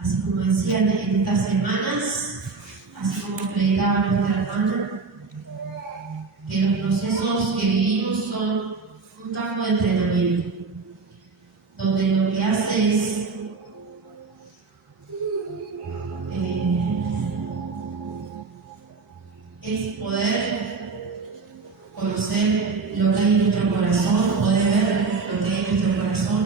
Así como decían en estas semanas, así como predicaba nuestra hermana, que los procesos que vivimos son un campo de entrenamiento, donde lo que hace es poder conocer lo que hay en nuestro corazón, poder ver lo que hay en nuestro corazón,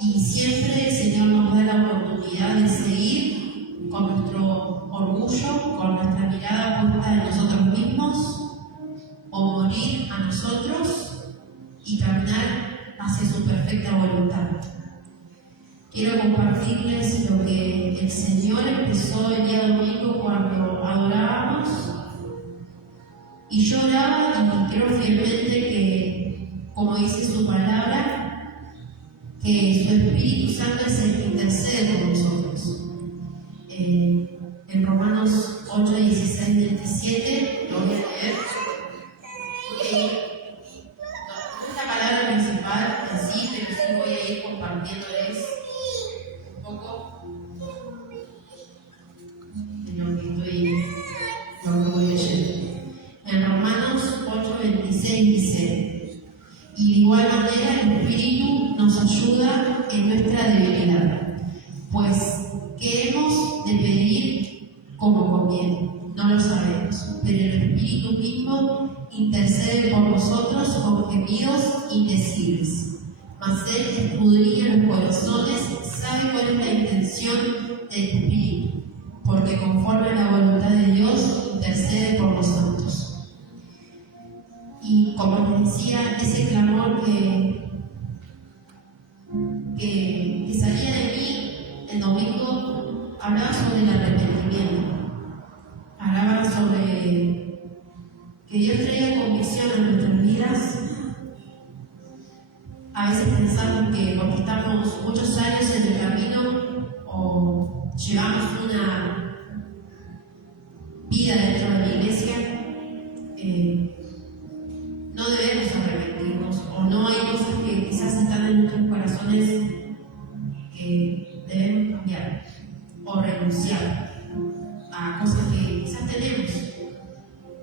y siempre el Señor nos da la oportunidad de seguir con nuestro orgullo, con nuestra mirada puesta en nosotros mismos, o morir a nosotros y caminar hacia su perfecta voluntad. Quiero compartirles lo que el Señor empezó el día domingo cuando adorábamos, y yo oraba y creo fielmente que, como dice su palabra, que su Espíritu Santo es el que intercede por nosotros. En Romanos 8, 16, 27, lo voy a leer. No es la palabra principal en sí, pero sí voy a ir compartiéndoles un poco de lo que voy leyendo. En Romanos 8, 26 dice: y de igual manera el Espíritu nos ayuda en nuestra debilidad, pues ¿qué hemos de pedir como conviene? No lo sabemos, pero el Espíritu mismo intercede por nosotros con gemidos indecibles. Mas Él escudriña los corazones, sabe cuál es la intención del Espíritu, porque conforme a la voluntad de Dios intercede por nosotros. Y como les decía, ese clamor que salía de mí el domingo hablaba sobre el arrepentimiento, hablaba sobre que Dios traiga convicción a nuestras vidas. A veces pensamos que porque estamos muchos años en el camino o llevamos una vida dentro de la iglesia, no debemos arrepentirnos, o no hay cosas que quizás están en nuestros corazones que debemos cambiar o renunciar a cosas que quizás tenemos.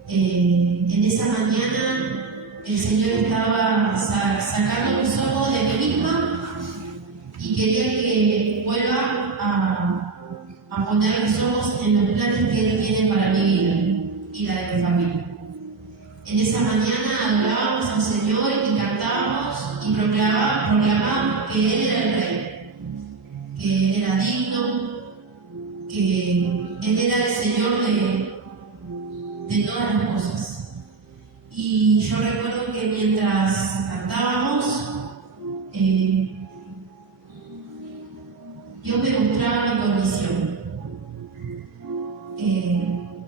En esa mañana el Señor estaba sacando mis ojos de mí misma y quería que vuelva a poner mis ojos en los planes que Él tiene para mi vida y la de mi familia. En esa mañana adorábamos al Señor y cantábamos y proclamábamos que Él era el Rey, que Él era digno, que Él era el Señor de todas las cosas. Y yo recuerdo que mientras cantábamos, Dios me mostraba mi condición,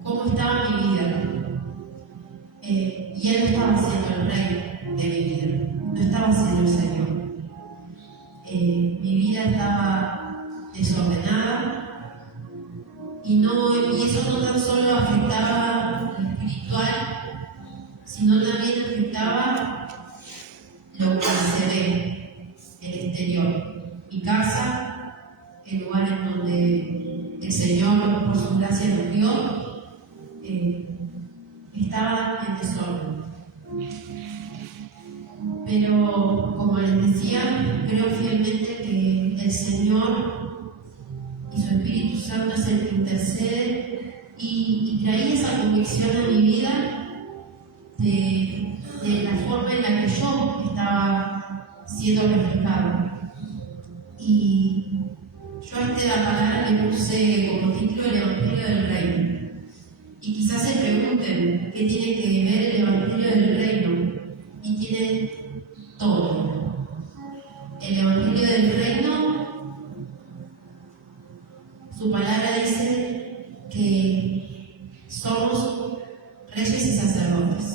cómo estaba mi vida. Y Él no estaba siendo el Rey de mi vida, no estaba siendo el Señor. Mi vida estaba desordenada y eso no tan solo afectaba lo espiritual, sino también afectaba lo que se ve, el exterior, mi casa, el lugar en donde el Señor por su gracia nos dio, estaba en desorden. Pero, como les decía, creo fielmente que el Señor y su Espíritu Santo es el que intercede y traía esa convicción a mi vida de la forma en la que yo estaba siendo reflejada. Y yo a esta palabra le puse como título el Evangelio del Reino. Y quizás se pregunten qué tiene que ver el Evangelio del Reino, y tiene todo. El Evangelio del Reino, su palabra dice que somos reyes y sacerdotes.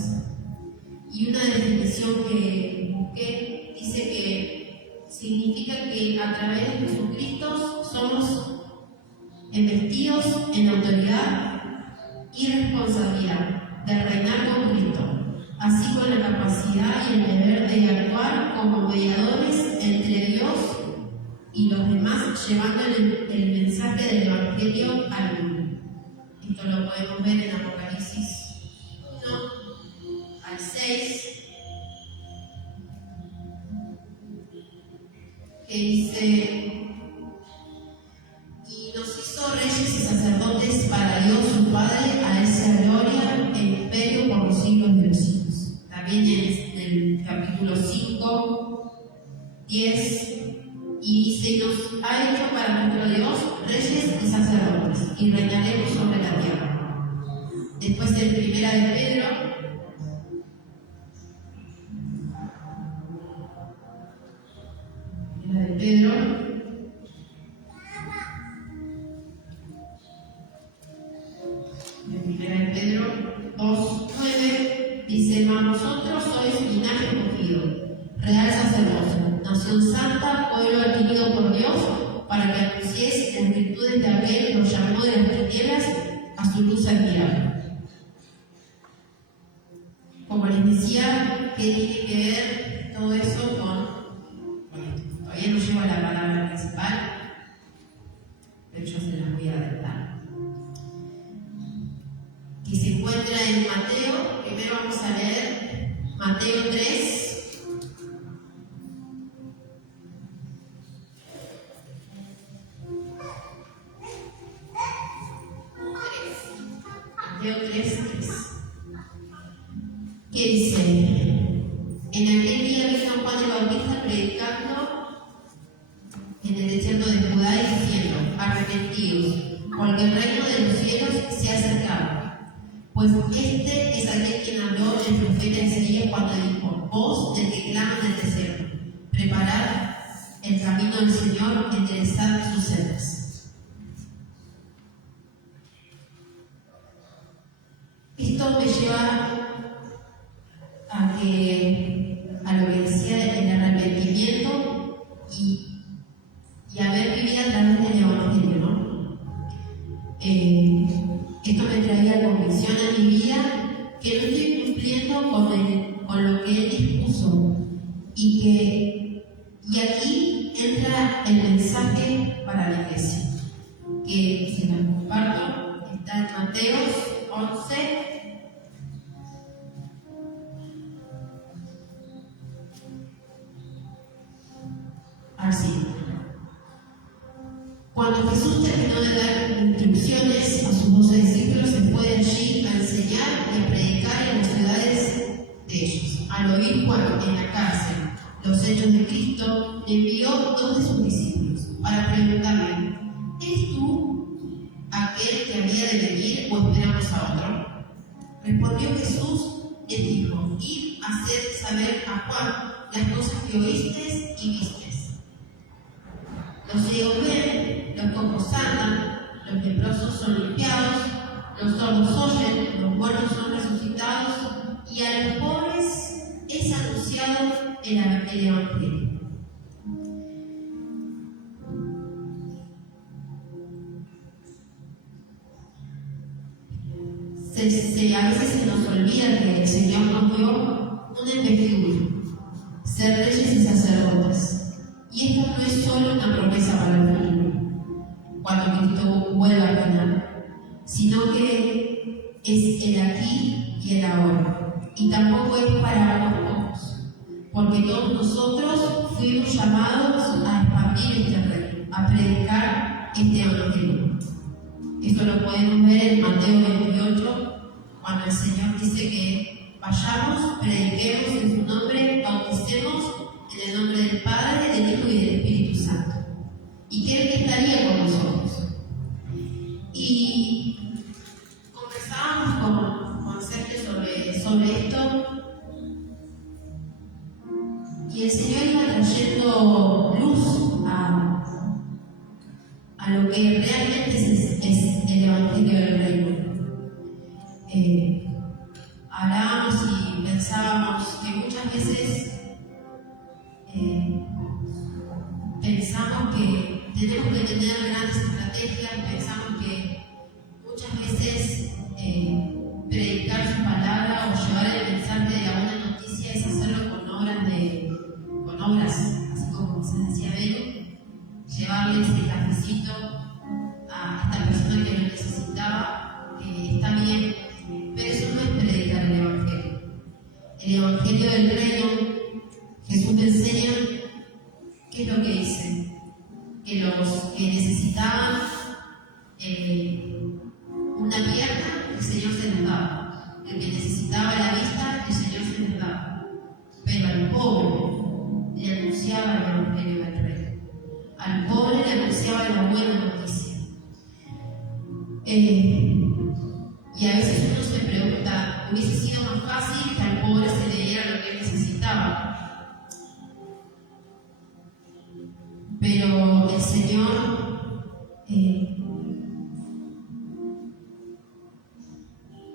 Y una definición que busqué dice que significa que a través de Jesucristo somos investidos en autoridad y responsabilidad de reinar con Cristo, así con la capacidad y el deber de actuar como mediadores entre Dios y los demás llevando el mensaje del Evangelio al mundo. Esto lo podemos ver en Apocalipsis 1 al 6, que dice: y nos hizo reyes y sacerdotes para Dios su Padre, a él sea gloria e imperio por los siglos de los siglos. También en el capítulo 5, 10, y dice: y nos ha hecho para nuestro Dios reyes y sacerdotes, y reinaremos sobre la tierra. Después en Primera de Pedro, en Pedro 2:9 dice: mas vosotros sois linaje escogido, real sacerdocio, nación santa, pueblo adquirido por Dios, para que anunciéis las virtudes de aquel que os llamó de las tinieblas a su luz admirable. Como les decía, ¿qué tiene que ver todo eso con esto? Todavía no llevo a la palabra principal, pero yo se las voy a adelantar. Que se encuentra en Mateo. Primero vamos a leer Mateo 3. Mateo 3:3. Que dice: en aquel día vino Juan el Bautista predicando en el desierto de Judá y diciendo: arrepentidos, porque el reino de los cielos se ha acercado. Pues este es aquel quien habló el profeta Isaías cuando dijo: voz del que clama en el desierto, preparad el camino del Señor, enderezad sus sendas. Esto me lleva a lo que decía el arrepentimiento y haber vivido a través del Evangelio, ¿no? Esto me traía convicción a mi vida que no estoy cumpliendo con lo que Él dispuso, y aquí entra el mensaje para la iglesia, que se lo comparto. Está en Mateo 11. Así. Cuando Jesús terminó de dar instrucciones a sus 12 discípulos, se fue de allí a enseñar y a predicar en las ciudades de ellos. Al oír Juan en la cárcel los hechos de Cristo, le envió 2 de sus discípulos para preguntarle: ¿eres tú aquel que había de venir o esperamos a otro? Respondió Jesús y les dijo: id a hacer saber a Juan las cosas que oísteis y visteis. Los ciegos ven, los cojos andan, los leprosos son limpiados, los sordos oyen, los muertos son resucitados, y a los pobres es anunciado el Evangelio. A veces se nos olvida que el Señor nos dio una investidura, ser reyes y sacerdotes. Y esto no es solo una promesa para el futuro, cuando Cristo vuelva a reinar, sino que es el aquí y el ahora. Y tampoco es para unos pocos, porque todos nosotros fuimos llamados a expandir este reino, a predicar este evangelio. Esto lo podemos ver en Mateo 28, cuando el Señor dice que vayamos, prediquemos en su nombre, bauticemos en el nombre del Padre, del Hijo y del Espíritu Santo. Y que Él estaría con nosotros. Y conversábamos con Sergio sobre esto, y el Señor iba trayendo luz a lo que realmente es el Evangelio del Reino. Hablábamos y pensábamos que muchas veces pensamos que tenemos que tener grandes estrategias, pensamos que muchas veces predicar su palabra o llevar el mensaje de la buena noticia es hacerlo con obras, así como se decía Bello, llevarles el necesito a esta persona que lo necesitaba, está bien, pero eso no es predicar el Evangelio. El Evangelio del Reino, Jesús te enseña qué es lo que dice, que los que necesitaban una pierna, el Señor se les daba. El que necesitaba la vista, el Señor se les daba. Pero al pobre le anunciaba el Evangelio del Reino. Al pobre le anunciaba la buena noticia. Y a veces uno se pregunta, ¿hubiese sido más fácil que al pobre se le diera lo que él necesitaba? Pero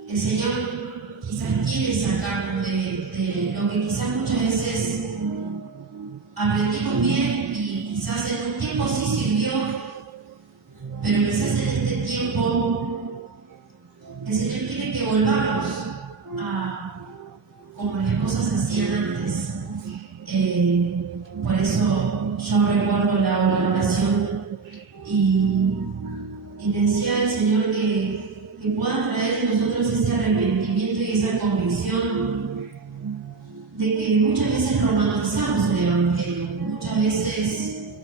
el Señor quizás quiere sacarnos de lo que quizás muchas veces aprendimos bien y quizás en un tiempo sí sirvió, pero quizás en este tiempo el Señor quiere que volvamos a como las cosas se hacían antes. Por eso yo recuerdo la oración y le decía al Señor que pueda traer en nosotros ese arrepentimiento y esa convicción de que muchas veces romantizamos el Evangelio, muchas veces,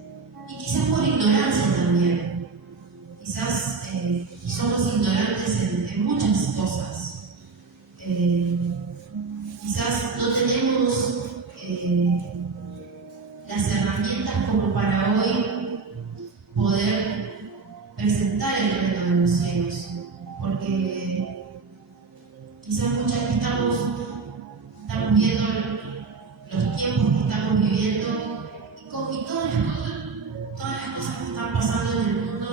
y quizás por ignorancia también, quizás somos ignorantes en muchas cosas, quizás no tenemos las herramientas como para hoy poder presentar el reino de los cielos, porque quizás muchas veces estamos viendo los tiempos que estamos viviendo y todas las cosas que están pasando en el mundo,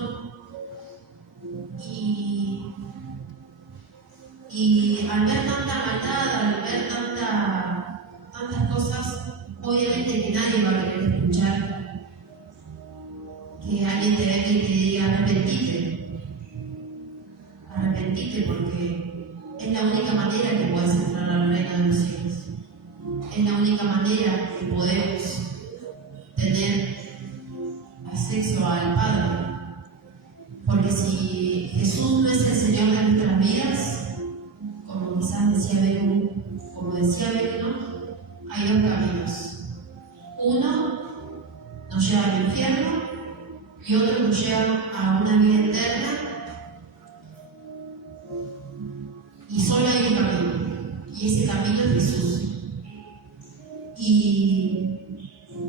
y al ver tanta maldad, al ver tantas cosas, obviamente que nadie va a querer escuchar que alguien te venga y te diga arrepentite, porque es la única manera que puedes entrar al reino de los cielos. Es la única manera que podemos tener acceso al Padre. Porque si Jesús no es el Señor de nuestras vidas, como quizás decía Beru, hay dos caminos. Uno nos lleva al infierno y otro nos lleva a una vida eterna. Y solo hay un camino, y ese camino es Jesús. Y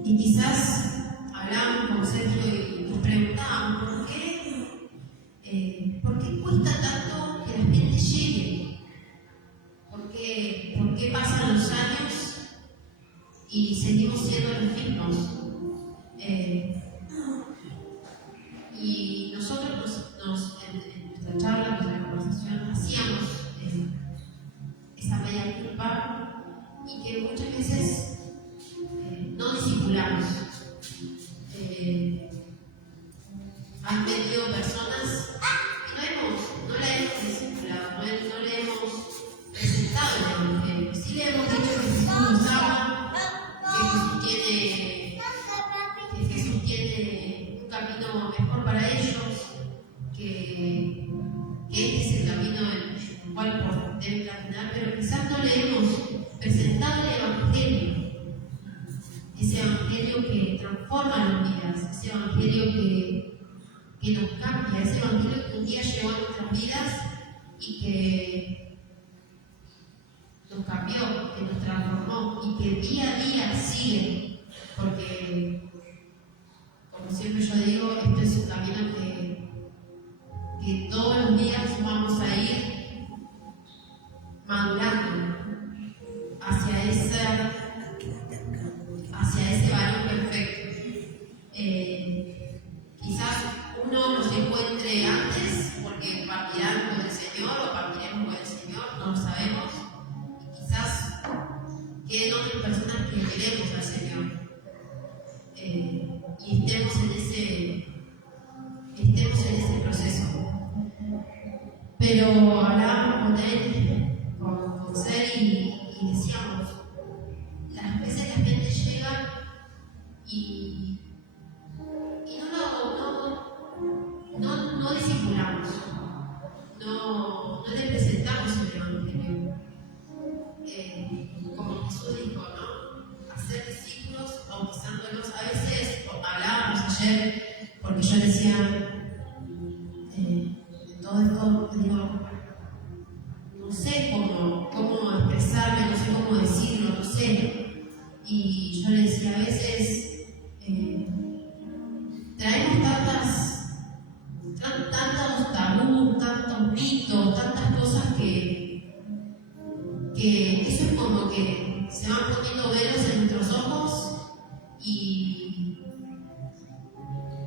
quizás hablábamos con Sergio y nos preguntábamos ¿por qué cuesta tanto que la gente llegue? ¿Por qué pasan los años y seguimos siendo los mismos? Y nosotros en nuestra charla, en nuestra conversación, hacíamos esa media culpa y que muchas veces no discipulamos. Han venido personas y no la hemos discipulado, no le hemos presentado el Evangelio. Sí le hemos dicho que Jesús nos ama, que Jesús tiene un camino mejor para ellos, que este es el camino en el cual deben caminar, pero quizás no le hemos presentado el Evangelio. Ese Evangelio que transforma las vidas, ese Evangelio que nos cambia, ese Evangelio que un día llegó a nuestras vidas y que nos cambió, que nos transformó y que día a día sigue, porque, como siempre yo digo, esto es un camino que todos los días vamos a ir madurando hacia ese varón perfecto. Quizás uno nos encuentre antes porque partirán con el Señor o partiremos con el Señor, no lo sabemos. Y quizás queden otras personas que queremos al Señor y estemos en ese proceso. Pero hablábamos con él, con Ser, y decíamos, las veces la gente llega y ayer, porque yo decía, todo esto, digo, no sé cómo expresarme, no sé cómo decirlo, no sé. Y yo le decía, a veces traemos tantos tabús, tantos mitos, tantas cosas que eso es como que se van poniendo velos en nuestros ojos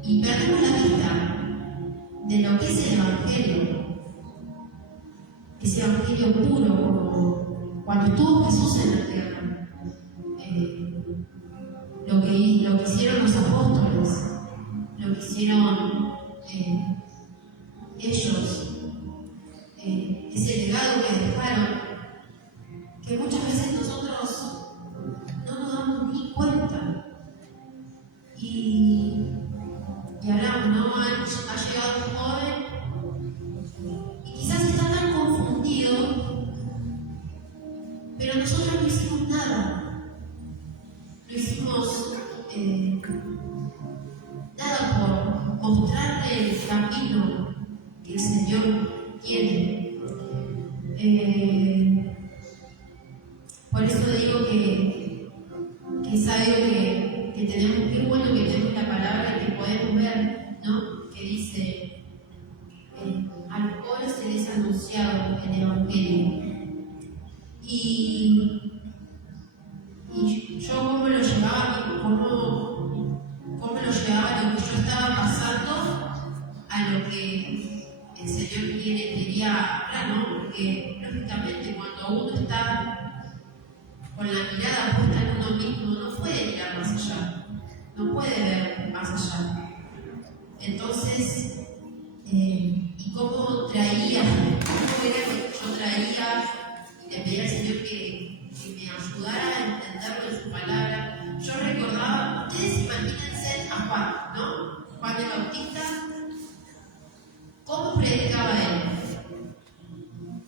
y perdemos la vista de lo que es el Evangelio, ese Evangelio puro, como cuando estuvo Jesús en la tierra, lo que hicieron los apóstoles, lo que hicieron ellos, ese legado que dejaron, que muchas veces nosotros no nos damos ni cuenta. Y hablamos, ¿no? Ha llegado un joven y quizás está tan confundido, pero nosotros no hicimos nada. Lo hicimos nada por mostrarle el camino que el Señor tiene. Por eso digo que es algo que tenemos, que es bueno que tenemos la palabra y que podemos ver, ¿no? Que dice, a los pobres se les ha anunciado el Evangelio. Y yo cómo lo llevaba, cómo lo llevaba lo que yo estaba pasando a lo que el Señor quería hablar, ¿no? Porque lógicamente cuando uno está con la mirada puesta en uno mismo, no puede mirar más allá, no puede ver más allá. Entonces, ¿y cómo era que yo traía y le pedía al Señor que me ayudara a entenderlo en su palabra? Yo recordaba, ustedes imagínense a Juan, ¿no? Juan el Bautista, ¿cómo predicaba él?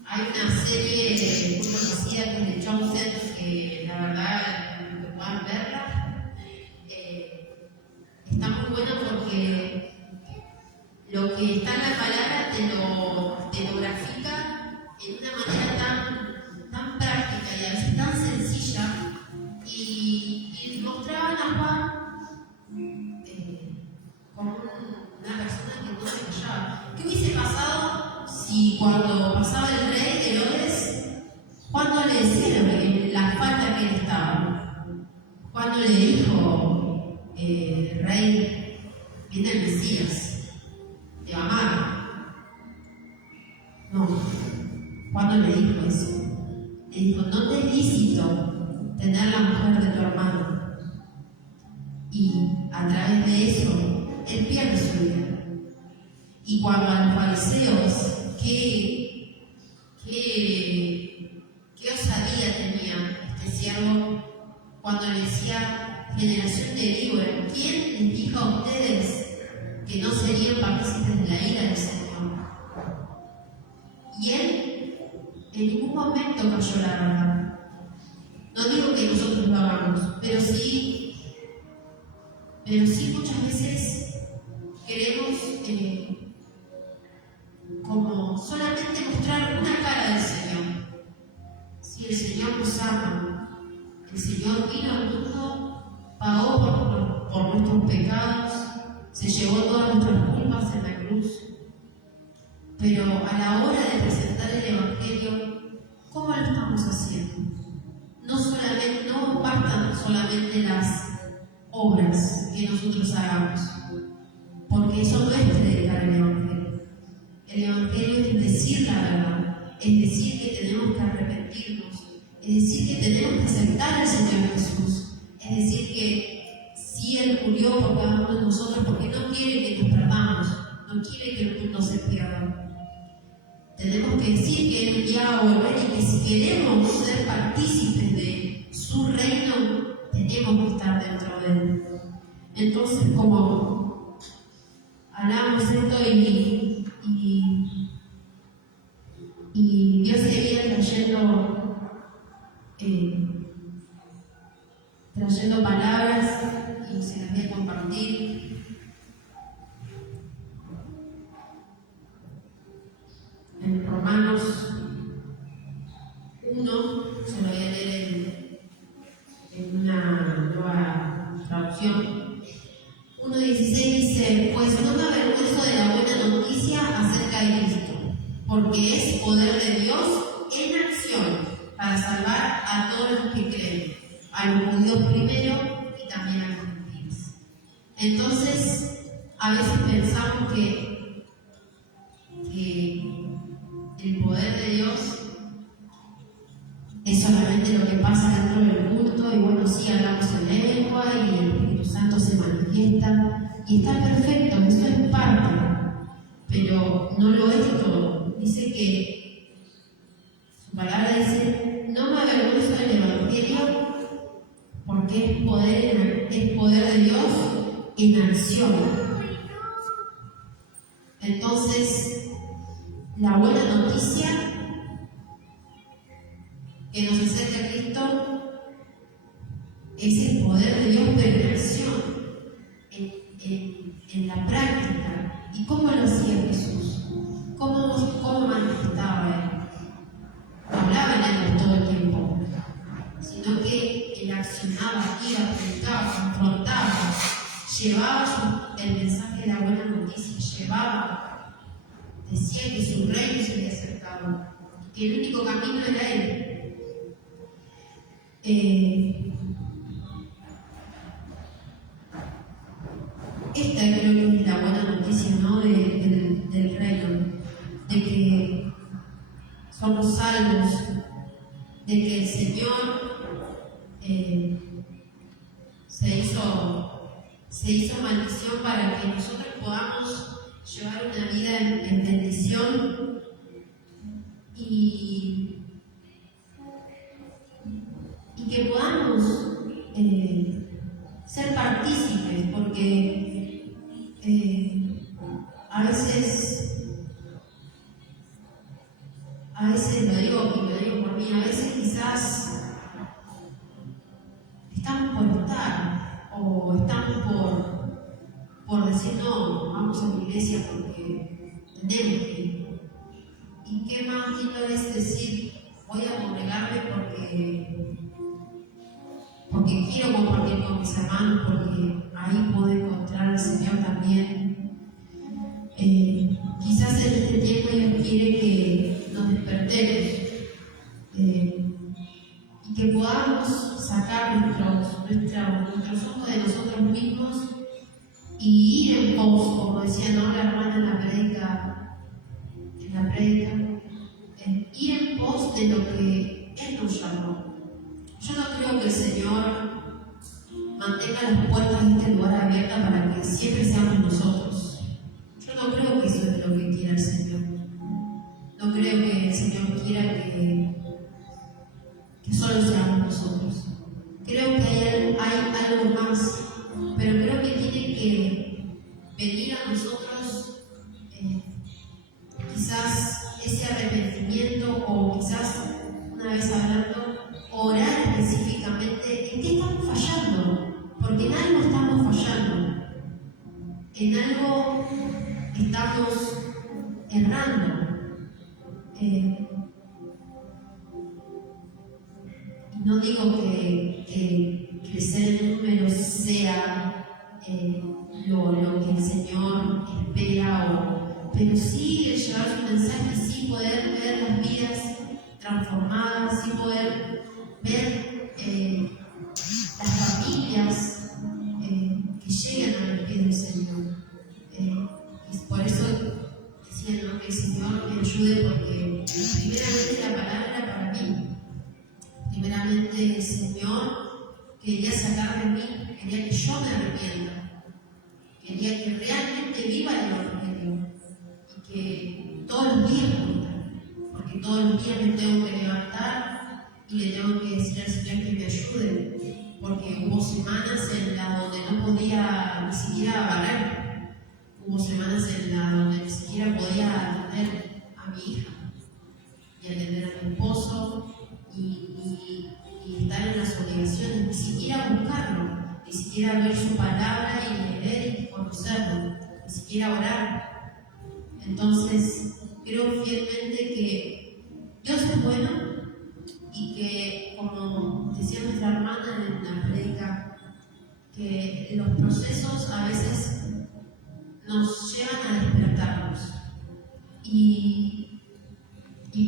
Hay una serie muy conocida que es de Chosen, que la verdad, que puedan verla, está muy buena porque lo que está en la palabra te lo grafica en una manera tan práctica y a veces tan sencilla, y mostraban a Juan como una persona que no se callaba. ¿Qué hubiese pasado si cuando pasaba el rey Herodes, cuando le decía la falta que él estaba? Cuando le dijo, rey, viene el Mesías, te va a amar. No, cuando le dijo eso, le dijo, no te es lícito tener la mujer de tu hermano. Y a través de eso, él pierde su vida. Y cuando a los fariseos, qué osadía tenía este siervo cuando le decía, generación de víboras, ¿quién les dijo a ustedes que no serían partícipes de la ira del Señor? Y él en ningún momento cayó la verdad. No digo que nosotros lo hagamos, pero sí muchas veces queremos como solamente mostrar una cara del Señor. Si el Señor nos ama, el Señor vino al mundo, pagó por nuestros pecados, se llevó todas nuestras culpas en la cruz. Pero a la hora de presentar el Evangelio, ¿cómo lo estamos haciendo? No bastan solamente las obras que nosotros hagamos, porque eso no es predicar el Evangelio. El Evangelio es decir la verdad, es decir que tenemos que arrepentirnos, es decir que tenemos que aceptar al Señor Jesús, es decir que si Él murió por cada uno de nosotros porque no quiere que nos perdamos, no quiere que el mundo se pierda. Tenemos que decir que Él ya va a volver y que si queremos ser partícipes de su reino, tenemos que estar dentro de Él. Entonces, como hablamos esto y Dios seguía trayendo palabras y se las voy a compartir. 1:16 dice: pues no me avergüenzo de la buena noticia acerca de Cristo, porque es poder de Dios en acción para salvar a todos los que creen, a los judíos primero y también a los gentiles. Entonces, a veces pensamos que el poder de Dios es solamente lo que pasa dentro del culto, y bueno, sí, hablamos en lengua y el Espíritu Santo se manifiesta, y está perfecto, eso es parte, pero no lo es todo. Dice que su palabra dice: no me avergüenzo del Evangelio, porque es poder de Dios en acción. Entonces, la buena noticia que nos acerca a Cristo es el poder de Dios, pero en acción, en la práctica. ¿Y cómo lo hacía Jesús? ¿Cómo manifestaba Él? No hablaba en Él todo el tiempo, sino que Él accionaba, iba, predicaba, confrontaba, llevaba el mensaje de la buena noticia, decía que su reino se había acercado, que el único camino era Él. Esta creo que es la buena noticia, ¿no? del reino, de que somos salvos, de que el Señor se hizo maldición para que nosotros podamos llevar una vida en bendición y que podamos ser partícipes, porque a veces lo digo por mí, a veces quizás estamos por estar, o estamos por decir: no, vamos a la iglesia porque tenemos que ir. Y qué más lindo es decir: voy a congregarme porque quiero compartir con mis hermanos, porque ahí puedo encontrar al Señor también. Quizás en este tiempo Dios quiere que nos despertemos y que podamos sacar nuestros ojos de nosotros mismos y ir en pos, como decía, ¿no?, la hermana en la predica, ir en pos de lo que Él nos llamó. Yo no creo que el Señor mantenga las puertas de este lugar abiertas para que siempre seamos nosotros. Yo no creo que eso es lo que quiera el Señor. No creo que el Señor quiera que solo seamos nosotros. Creo que hay algo más, pero creo que tiene que venir a nosotros quizás ese arrepentimiento, o quizás, una vez hablando, orar específicamente en qué estamos fallando, porque en algo estamos fallando, en algo estamos errando. No digo que crecer en números sea lo que el Señor espera, pero sí llevar su mensaje, sí poder ver las vidas transformadas, sí poder ver las familias que llegan a los pies del Señor. Y por eso decía, ¿no?, que el Señor me ayude, porque primeramente la palabra era para mí. Primeramente el Señor quería sacar de mí, quería que yo me arrepienta, quería que realmente viva el Evangelio y que todos los días cuentan, porque todos los días me tengo que levantar y le tengo que decir al Señor que me ayude, porque hubo semanas en las donde no podía ni siquiera barrer, hubo semanas en las donde ni siquiera podía atender a mi hija y atender a mi esposo y estar en las obligaciones, ni siquiera buscarlo, ni siquiera ver su palabra y leer y conocerlo, ni siquiera orar. Entonces, creo fielmente que Dios es bueno y que, como decía nuestra hermana en la prédica, que los procesos a veces nos llevan a despertarnos. ¿Y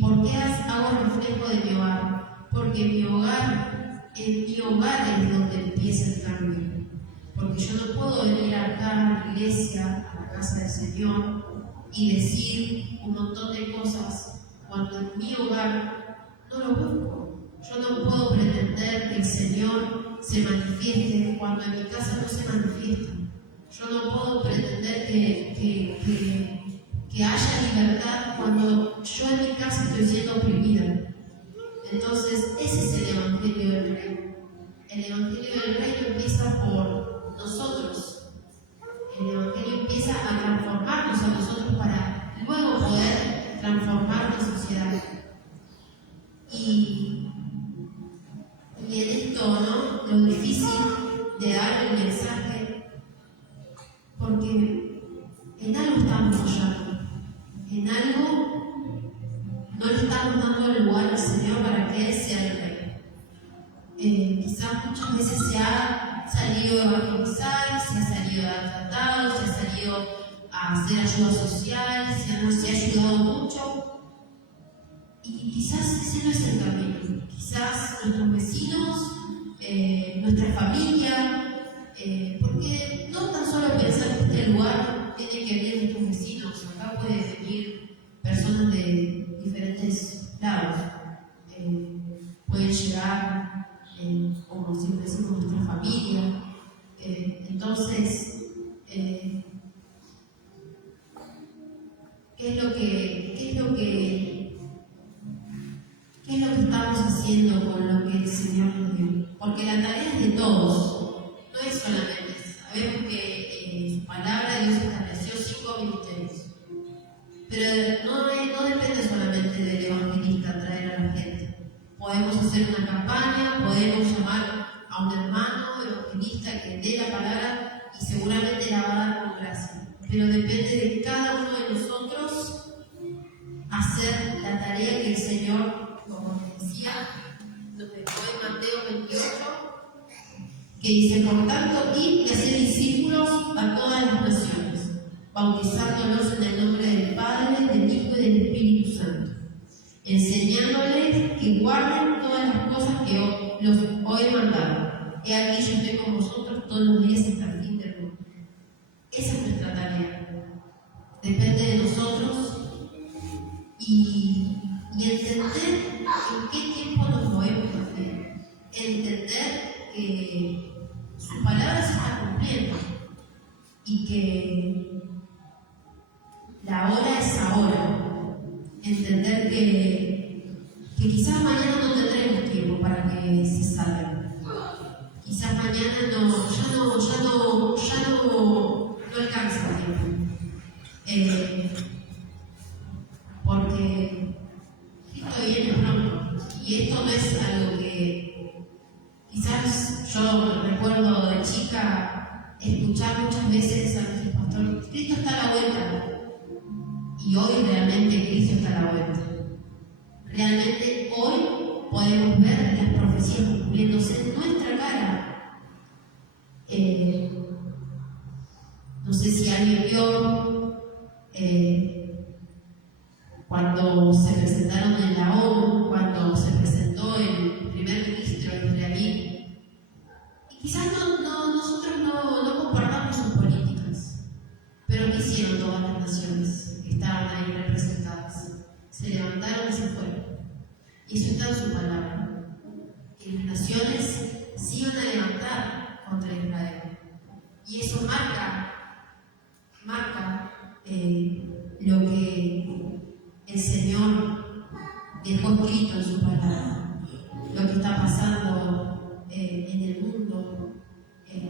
por qué hago reflejo de mi hogar? Porque en mi hogar es donde empieza el cambio. Porque yo no puedo venir acá a la iglesia, a la casa del Señor, y decir un montón de cosas cuando en mi hogar no lo busco. Yo no puedo pretender que el Señor se manifieste cuando en mi casa no se manifiesta. Yo no puedo pretender que haya libertad cuando yo en mi casa estoy siendo oprimida. Entonces, ese es el Evangelio del Reino. El Evangelio del Reino empieza por nosotros. El Evangelio empieza a transformarnos a nosotros para luego poder transformar la sociedad. Y en esto, ¿no? Lo difícil de dar el mensaje, porque en algo estamos fallando, en algo no le estamos dando el lugar al Señor para que Él sea el Rey. Quizás muchas veces se ha salido a evangelizar, se ha salido a dar tratados, se ha salido a hacer ayuda social, se ha ayudado mucho. Y quizás ese no es el camino. Quizás nuestros vecinos, nuestra familia, porque no tan solo pensar que este lugar tiene que venir nuestros vecinos, acá pueden venir personas de diferentes lados. Pueden llegar, como siempre decimos, nuestra familia. Entonces, ¿qué es lo que estamos haciendo con lo que el Señor nos dio? Porque la tarea es de todos, no es solamente. Sabemos que su palabra Dios estableció 5 ministerios, pero no depende solamente del evangelista traer a la gente. Podemos hacer una campaña, podemos llamar a un hermano evangelista que dé la palabra y seguramente la va a dar con gracia. Pero depende de cada uno de nosotros hacer la tarea que el Señor, como les decía, nos dejó en Mateo 28, que dice: por tanto, id y haced discípulos a todas las naciones, bautizándolos en el nombre del Padre, del Hijo y del Espíritu Santo, enseñándoles que guarden todas las cosas que os he mandado. He aquí, yo estoy con vosotros todos los días hasta el fin del mundo. Esa es nuestra tarea. Depende de nosotros y entender en qué tiempo nos movemos también. Entender que su palabra se está cumpliendo y que la hora es ahora. Entender que quizás mañana no tendremos tiempo para que se salga. Quizás mañana ya no alcanza el tiempo. Porque Cristo viene pronto. Y esto no es algo que quizás yo recuerdo de chica escuchar muchas veces a nuestro pastor: Cristo está a la vuelta. Y hoy realmente Cristo está a la vuelta. Realmente hoy podemos ver las profecías cumpliéndose en nuestra cara. No sé si alguien vio cuando se presentaron en la ONU, cuando se presentó el primer ministro israelí. Y quizás nosotros no compartamos sus políticas, pero ¿qué hicieron todas las naciones que estaban ahí representadas? Se levantaron y se fueron. Y eso está en su palabra. Que las naciones se iban a levantar contra Israel. Y eso marca lo que el Señor dejó escrito en su palabra, lo que está pasando en el mundo,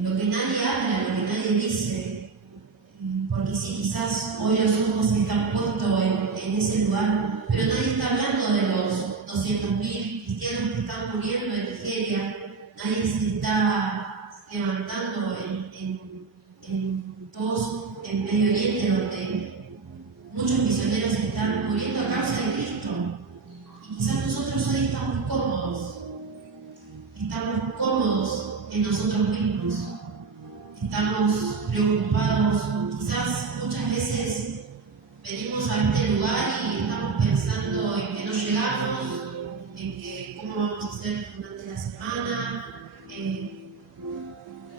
lo que nadie habla, lo que nadie dice, porque si quizás hoy los ojos están puestos en ese lugar, pero nadie está hablando de los 200.000 cristianos que están muriendo en Nigeria, nadie se está levantando en Medio Oriente, donde muchos misioneros están muriendo a causa de Cristo. Y quizás nosotros hoy estamos cómodos en nosotros mismos, estamos preocupados. Quizás muchas veces venimos a este lugar y estamos pensando en que no llegamos, en que cómo vamos a hacer durante la semana.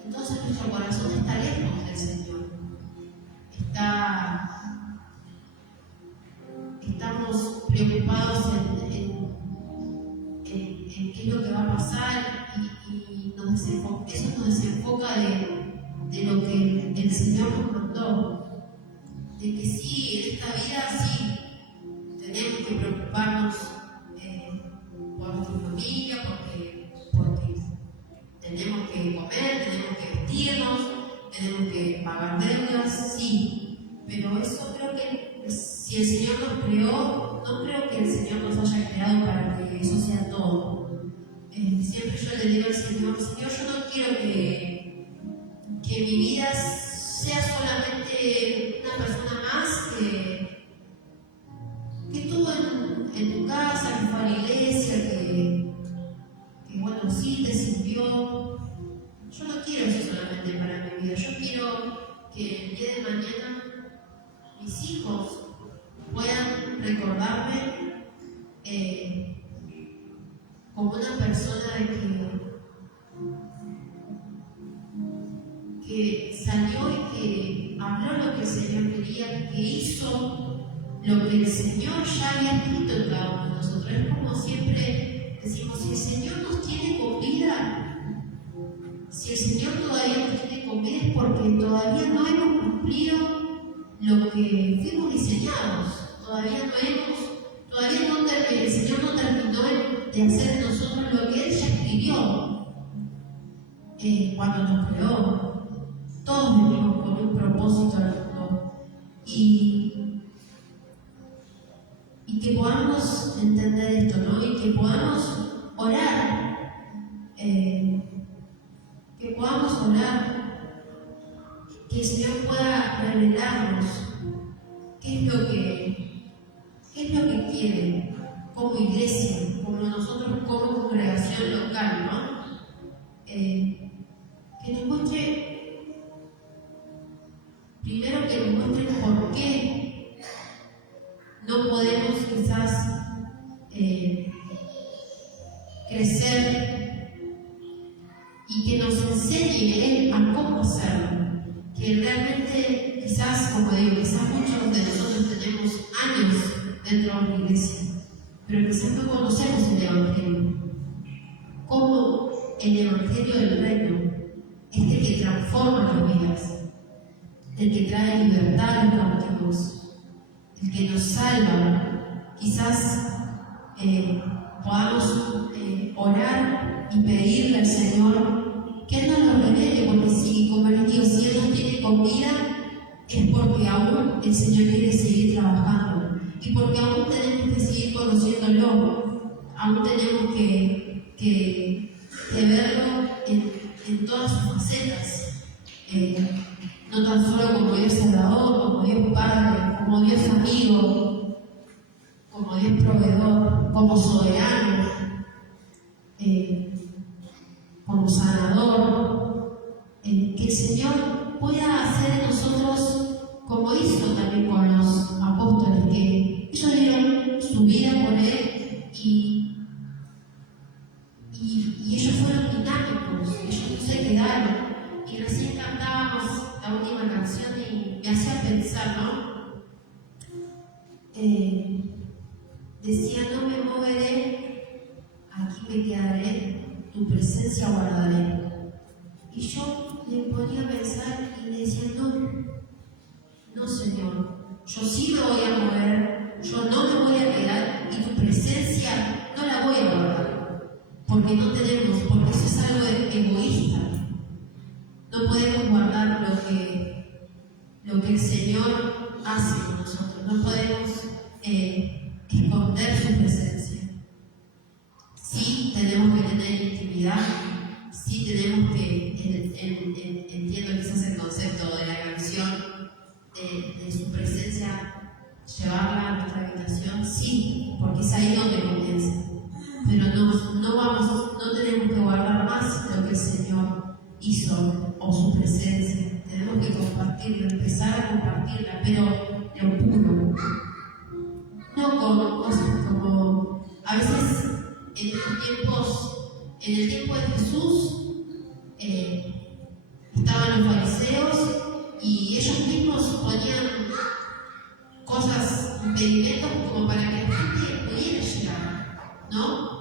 Entonces nuestro corazón está lejos del Señor. Estamos preocupados en qué es lo que va a pasar y eso nos desenfoca de lo que el Señor nos mandó. De que sí, en esta vida sí, tenemos que preocuparnos por nuestra familia, porque tenemos que comer, tenemos que vestirnos, tenemos que pagar deudas, sí, pero eso creo que si el Señor nos creó, no creo que el Señor nos haya creado para que eso sea todo. Siempre yo le digo al Señor, yo no quiero que mi vida sea solamente una persona más que estuvo en tu casa, que fue a la iglesia, que bueno, sí te sirvió. Yo no quiero eso solamente para mi vida. Yo quiero que el día de mañana mis hijos puedan recordarme como una persona que salió y que habló lo que el Señor quería, que hizo lo que el Señor ya había escrito en cada uno de nosotros. Es como siempre decimos, si el Señor nos tiene con vida, si el Señor todavía nos tiene con vida es porque todavía no hemos cumplido lo que fuimos diseñados. Todavía el Señor no terminó de hacer en nosotros lo que Él ya escribió cuando nos creó. Todos venimos con un propósito al mundo y que podamos entender esto, ¿no? Y que podamos orar, que el Señor pueda revelarnos qué es lo que quiere como iglesia, como nosotros como congregación local, ¿no? Que nos muestre, primero que nos muestre por qué no podemos quizás crecer y que nos enseñe Él a cómo hacerlo. Que realmente quizás, como digo, quizás muchos de nosotros tenemos años dentro de la iglesia, pero quizás no conocemos el Evangelio. Como el Evangelio del Reino, este que transforma las vidas, el que trae libertad a los cautivos, el que nos salva. Quizás podamos orar y pedirle al Señor que Él nos lo revele, porque si, como les digo, si Él nos tiene con vida, es porque aún el Señor quiere seguir trabajando y porque aún tenemos que seguir conociéndolo, aún tenemos que verlo en todas sus facetas, no tan solo como Dios Salvador, como Dios Padre, como Dios amigo, como Dios proveedor, como soberano, como sanador, que el Señor pueda hacer en nosotros como hizo también con los apóstoles, que ellos dieron su vida por Él y ellos fueron dinámicos, ellos no se quedaron. Y recién cantábamos la última canción y me hacía pensar, ¿no? Decía, no me moveré, aquí me quedaré, tu presencia guardaré. Y yo le ponía a pensar y le decía, no Señor, yo sí me voy a mover, yo no me voy a quedar y tu presencia no la voy a guardar, porque porque eso es algo egoísta. No podemos guardar lo que el Señor hace con nosotros, no podemos esconder su presencia. Sí tenemos que tener intimidad, sí tenemos que, entiendo quizás el concepto de la canción, de su presencia, llevarla a nuestra habitación, sí, porque es ahí donde comienza. Pero no tenemos que guardar más lo que el Señor hizo o su presencia. empezar a compartirla, pero lo puro. No con cosas como, a veces en el tiempo de Jesús, estaban los fariseos y ellos mismos ponían cosas, impedimentos como para que la gente pudiera llegar, ¿no?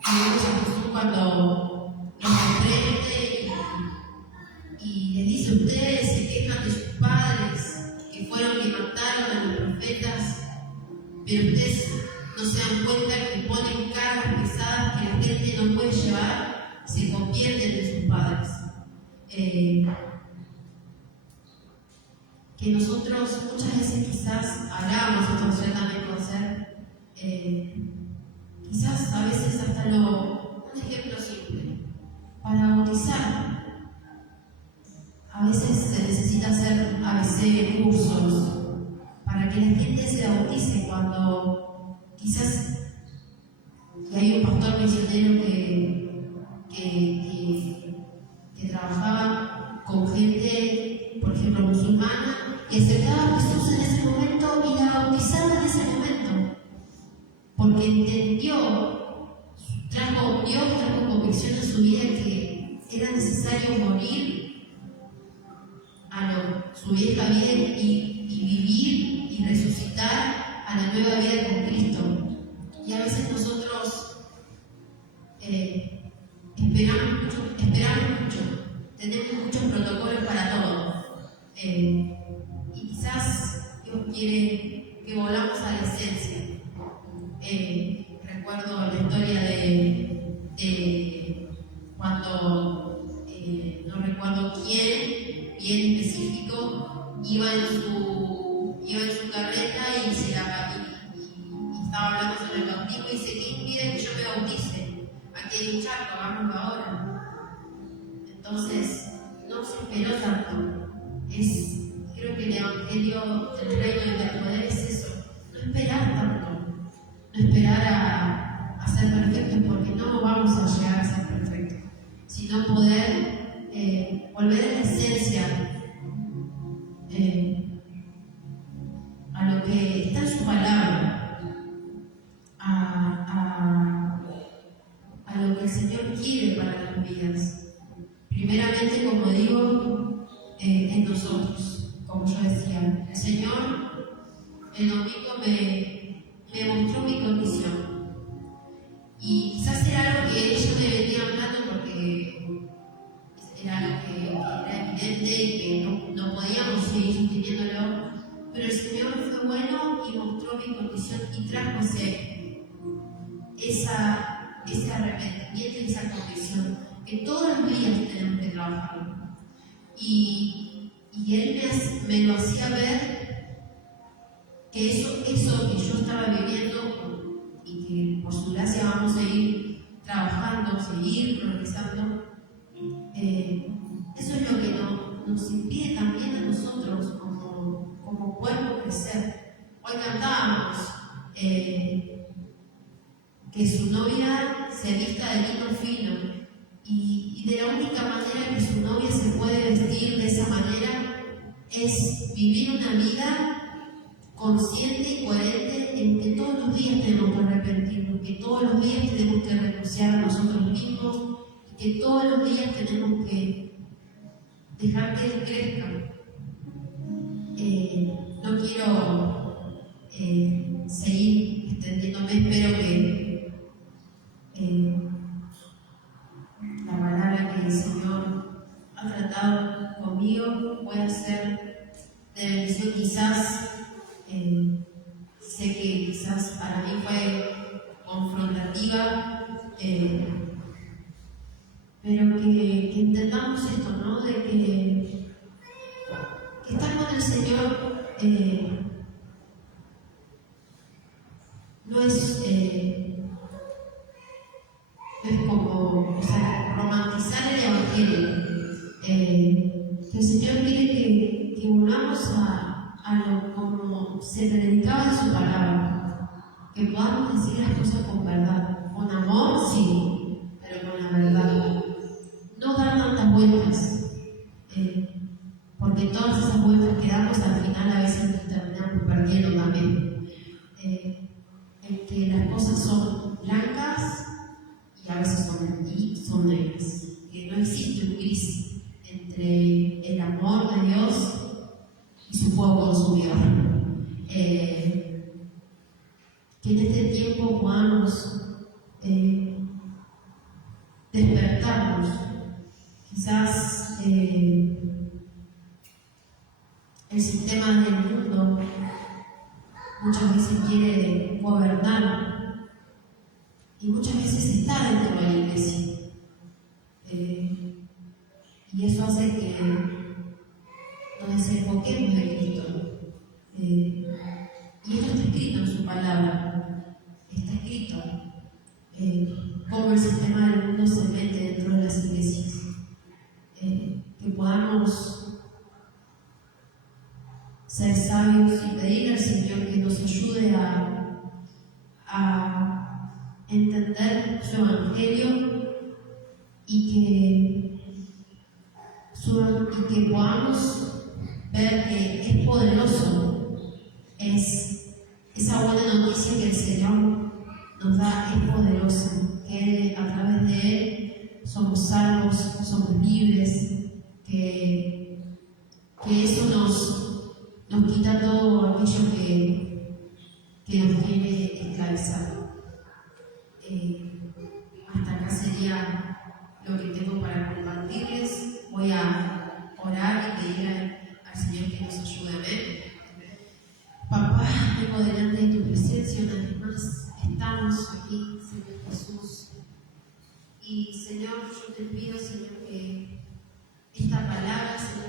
Y vemos a Jesús cuando los reprende y les dice: ustedes se quejan de sus padres, que fueron que mataron a los profetas, pero ustedes no se dan cuenta que ponen cargas pesadas que la gente no puede llevar y se convierten en sus padres. Que nosotros muchas veces quizás hablábamos, esto yo también puedo hacer, quizás a veces hasta un ejemplo simple, para bautizar. A veces se necesita hacer ABC cursos para que la gente se bautice cuando quizás, y hay un pastor misionero que trabajaba con gente, por ejemplo, musulmana, y aceptaba a Jesús en ese momento y la bautizaba en ese momento, porque entendió, Dios trajo convicción en su vida que era necesario morir a su vieja vida y vivir y resucitar a la nueva vida con Cristo. Y a veces nosotros esperamos mucho, tenemos muchos protocolos para todo. Y quizás Dios quiere que volvamos a la esencia. Recuerdo la historia de cuando, no recuerdo quién, bien específico, iba en su carreta y estaba hablando sobre el bautismo y dice: ¿qué impide que yo me bautice? Aquí hay un charco, hagámoslo ahora. Entonces, no se esperó tanto. Creo que el evangelio del reino y del poder es eso, no esperar tanto, no esperar a ser perfectos, porque no vamos a llegar a ser perfectos, sino poder volver a la esencia, a lo que está en su palabra, a lo que el Señor quiere para las vidas. Primeramente, como digo, en nosotros, como yo decía, el Señor el domingo me mostró mi condición, y quizás era algo que ellos me venían hablando porque era algo que era evidente y que no podíamos seguir sosteniéndolo, pero el Señor fue bueno y mostró mi condición y trajo ese arrepentimiento y esa convicción que todos los días tenemos que trabajar. Y Él me lo hacía ver que eso que yo estaba viviendo y que por su gracia vamos a ir trabajando, seguir progresando, eso es lo que nos impide también a nosotros como cuerpo crecer. Hoy cantábamos que su novia se vista de lino fino, y de la única manera que su novia se puede vestir de esa manera es vivir una vida consciente y coherente en que todos los días tenemos que arrepentirnos, que todos los días tenemos que renunciar a nosotros mismos, que todos los días tenemos que dejar que Él crezca. No quiero seguir extendiéndome, espero que la palabra que el Señor ha tratado conmigo pueda ser de bendición. Quizás sé que quizás para mí fue confrontativa, pero que entendamos esto, ¿no? De que estar con el Señor no es como, romantizar el Evangelio. Que el Señor quiere que volvamos a lo como se predicaba en su palabra, que podamos decir las cosas con verdad, con amor, sí, pero con la verdad. No dar tantas vueltas, porque todas esas vueltas que damos obvio. Que en este tiempo podamos despertarnos. Quizás el sistema del mundo muchas veces quiere gobernar y muchas veces está dentro de la iglesia. Y eso hace que nos desenfoquemos de Cristo. Y esto está escrito en su palabra. Está escrito cómo el sistema del mundo se mete dentro de las iglesias. Que podamos ser sabios y pedir al Señor que nos ayude a entender su evangelio y que podamos ver que es poderoso, esa buena noticia que el Señor nos da es poderosa, que a través de Él somos salvos, somos libres, que eso nos quita todo aquello que nos tiene esclavizados. Hasta acá sería lo que tengo para compartirles. Voy a orar y pedir al Señor que nos ayude. Amén. Papá, vengo delante de tu presencia una vez más. Estamos aquí, Señor Jesús. Y Señor, yo te pido, Señor, que esta palabra, Señor,